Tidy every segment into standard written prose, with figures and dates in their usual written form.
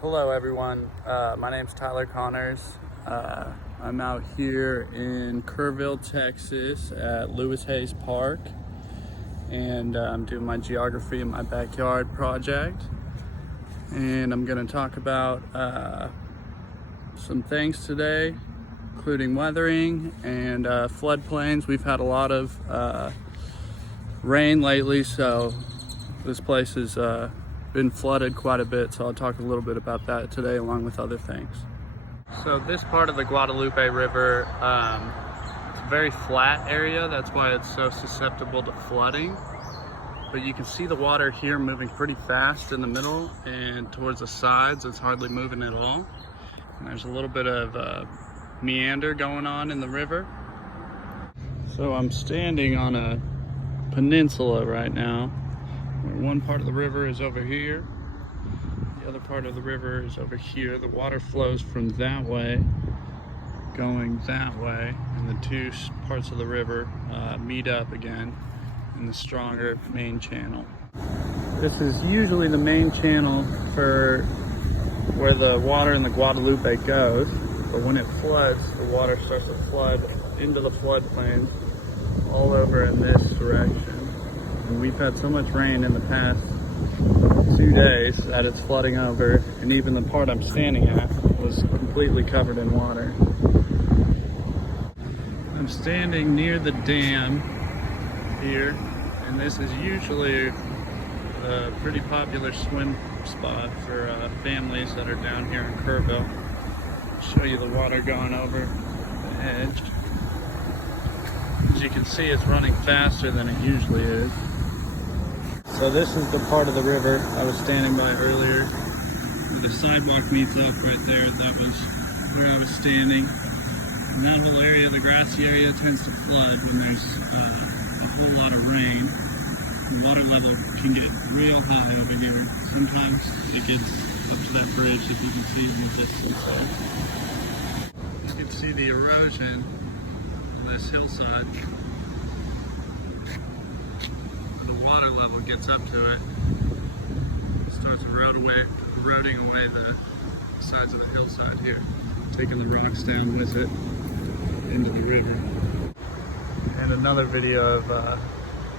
Hello everyone, my name's Tyler Connors. I'm out here in Kerrville, Texas at Louise Park, and I'm doing my geography in my backyard project, and I'm going to talk about some things today, including weathering and floodplains. We've had a lot of rain lately, so this place has been flooded quite a bit, so I'll talk a little bit about that today along with other things. So this part of the Guadalupe River, it's a very flat area, that's why it's so susceptible to flooding. But you can see the water here moving pretty fast in the middle, and towards the sides it's hardly moving at all. And there's a little bit of meander going on in the river. So I'm standing on a peninsula right now. One part of the river is over here, the other part of the river is over here. The water flows from that way, going that way, and the two parts of the river meet up again in the stronger main channel. This is usually the main channel for where the water in the Guadalupe goes, but when it floods, the water starts to flood into the floodplains all over in this direction. And we've had so much rain in the past 2 days that it's flooding over, and even the part I'm standing at was completely covered in water. I'm standing near the dam here, and this is usually a pretty popular swim spot for families that are down here in Kerrville. I'll show you the water going over the edge. As you can see, it's running faster than it usually is. So this is the part of the river I was standing by earlier, where the sidewalk meets up right there. That was where I was standing. And that whole area, the grassy area, tends to flood when there's a whole lot of rain. The water level can get real high over here. Sometimes it gets up to that bridge, if you can see in the distance there. You can see the erosion of this hillside. Water level gets up to it, starts eroding away the sides of the hillside here, taking the rocks down with it into the river. And another video of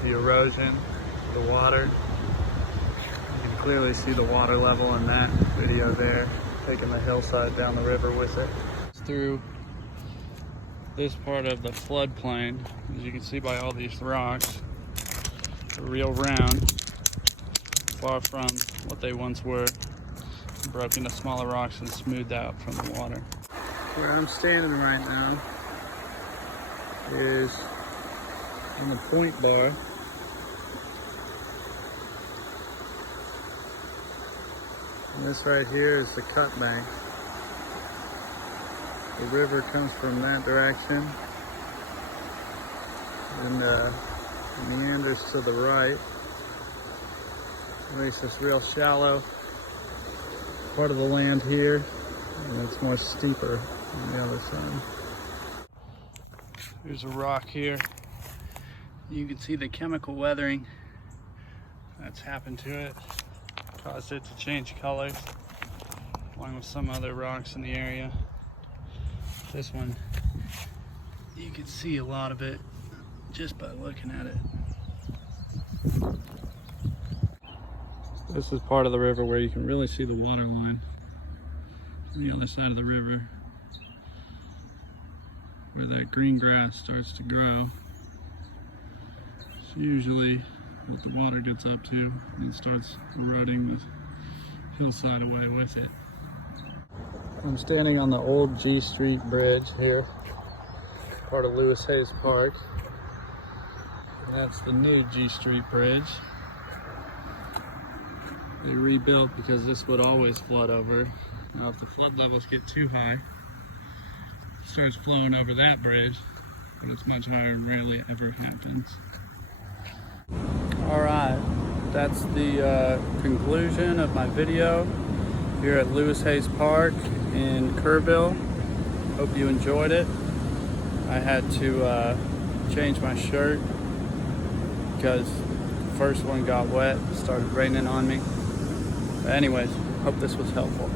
the erosion of the water. You can clearly see the water level in that video there, taking the hillside down the river with it. It's through this part of the floodplain, as you can see by all these rocks. Real round, far from what they once were, broken to smaller rocks and smoothed out from the water. Where I'm standing right now is in the point bar. And this right here is the cut bank. The river comes from that direction, and meanders to the right. It makes this real shallow part of the land here, and it's more steeper on the other side. There's a rock here. You can see the chemical weathering that's happened to it, caused it to change colors, along with some other rocks in the area. This one, you can see a lot of it just by looking at it. This is part of the river where you can really see the water line on the other side of the river, where that green grass starts to grow. It's usually what the water gets up to, and it starts eroding the hillside away with it. I'm standing on the old G Street Bridge here, part of Louise Park. That's the new G Street Bridge. They rebuilt because this would always flood over. Now if the flood levels get too high, it starts flowing over that bridge, but it's much higher and rarely ever happens. Alright, that's the conclusion of my video here at Louise Park in Kerrville. Hope you enjoyed it. I had to change my shirt because the first one got wet, started raining on me. But anyways, hope this was helpful.